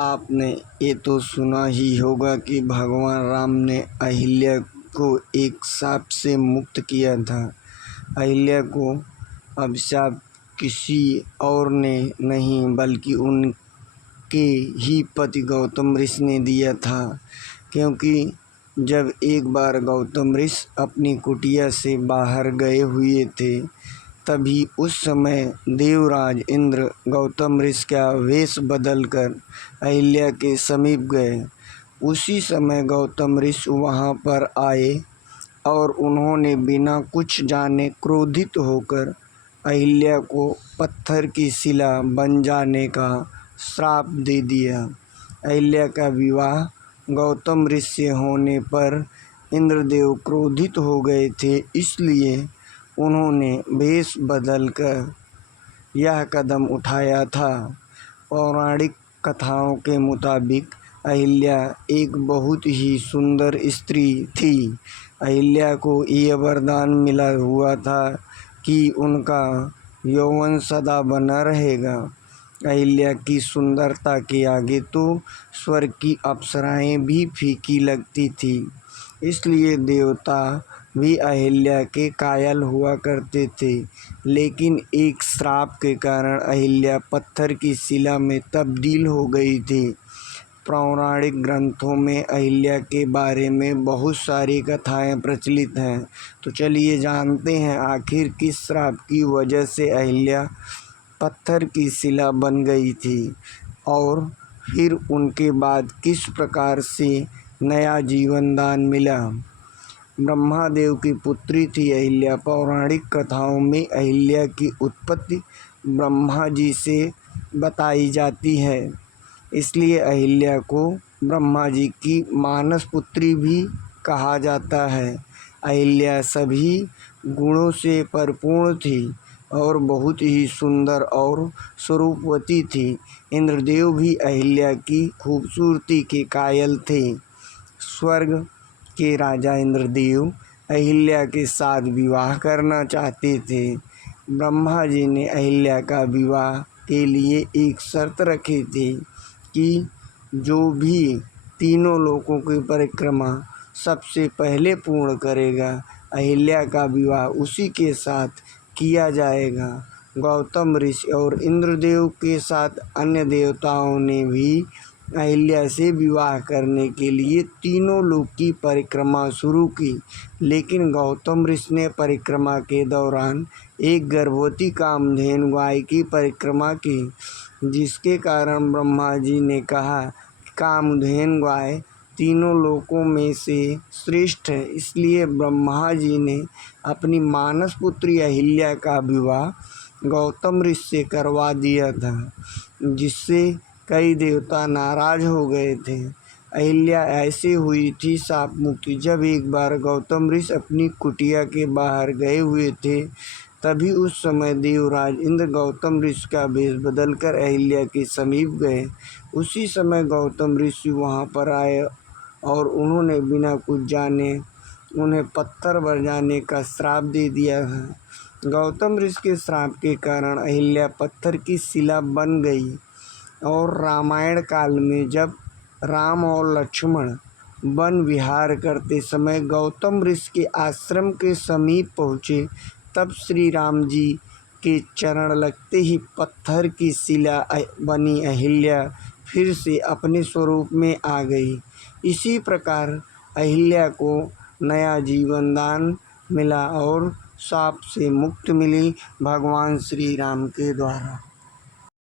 आपने ये तो सुना ही होगा कि भगवान राम ने अहिल्या को एक शाप से मुक्त किया था। अहिल्या को अभिशाप किसी और ने नहीं बल्कि उनके ही पति गौतम ऋषि ने दिया था, क्योंकि जब एक बार गौतम ऋषि अपनी कुटिया से बाहर गए हुए थे, तभी उस समय देवराज इंद्र गौतम ऋषि का वेश बदलकर अहिल्या के समीप गए। उसी समय गौतम ऋषि वहां पर आए और उन्होंने बिना कुछ जाने क्रोधित होकर अहिल्या को पत्थर की शिला बन जाने का श्राप दे दिया। अहिल्या का विवाह गौतम ऋषि से होने पर इंद्रदेव क्रोधित हो गए थे, इसलिए उन्होंने वेश बदलकर यह कदम उठाया था। पौराणिक कथाओं के मुताबिक अहिल्या एक बहुत ही सुंदर स्त्री थी। अहिल्या को यह वरदान मिला हुआ था कि उनका यौवन सदा बना रहेगा। अहिल्या की सुंदरता के आगे तो स्वर्ग की अप्सराएं भी फीकी लगती थी, इसलिए देवता भी अहिल्या के कायल हुआ करते थे। लेकिन एक श्राप के कारण अहिल्या पत्थर की शिला में तब्दील हो गई थी। पौराणिक ग्रंथों में अहिल्या के बारे में बहुत सारी कथाएं प्रचलित हैं, तो चलिए जानते हैं आखिर किस श्राप की वजह से अहिल्या पत्थर की शिला बन गई थी और फिर उनके बाद किस प्रकार से नया जीवन दान मिला। ब्रह्मादेव की पुत्री थी अहिल्या। पौराणिक कथाओं में अहिल्या की उत्पत्ति ब्रह्मा जी से बताई जाती है, इसलिए अहिल्या को ब्रह्मा जी की मानस पुत्री भी कहा जाता है। अहिल्या सभी गुणों से परिपूर्ण थी और बहुत ही सुंदर और स्वरूपवती थी। इंद्रदेव भी अहिल्या की खूबसूरती के कायल थे। स्वर्ग के राजा इंद्रदेव अहिल्या के साथ विवाह करना चाहते थे। ब्रह्मा जी ने अहिल्या का विवाह के लिए एक शर्त रखी थी कि जो भी तीनों लोकों की परिक्रमा सबसे पहले पूर्ण करेगा, अहिल्या का विवाह उसी के साथ किया जाएगा। गौतम ऋषि और इंद्रदेव के साथ अन्य देवताओं ने भी अहिल्या से विवाह करने के लिए तीनों लोक की परिक्रमा शुरू की, लेकिन गौतम ऋषि ने परिक्रमा के दौरान एक गर्भवती कामधेनु गाय की परिक्रमा की, जिसके कारण ब्रह्मा जी ने कहा कि कामधेनु गाय तीनों लोकों में से श्रेष्ठ है। इसलिए ब्रह्मा जी ने अपनी मानस पुत्री अहिल्या का विवाह गौतम ऋषि से करवा दिया था, जिससे कई देवता नाराज हो गए थे। अहिल्या ऐसे हुई थी शाप मुक्ति। जब एक बार गौतम ऋषि अपनी कुटिया के बाहर गए हुए थे, तभी उस समय देवराज इंद्र गौतम ऋषि का वेश बदलकर अहिल्या के समीप गए। उसी समय गौतम ऋषि वहां पर आए और उन्होंने बिना कुछ जाने उन्हें पत्थर बन जाने का श्राप दे दिया था। गौतम ऋषि के श्राप के कारण अहिल्या पत्थर की शिला बन गई और रामायण काल में जब राम और लक्ष्मण वन विहार करते समय गौतम ऋषि के आश्रम के समीप पहुँचे, तब श्री राम जी के चरण लगते ही पत्थर की शिला बनी अहिल्या फिर से अपने स्वरूप में आ गई। इसी प्रकार अहिल्या को नया जीवन दान मिला और शाप से मुक्ति मिली भगवान श्री राम के द्वारा।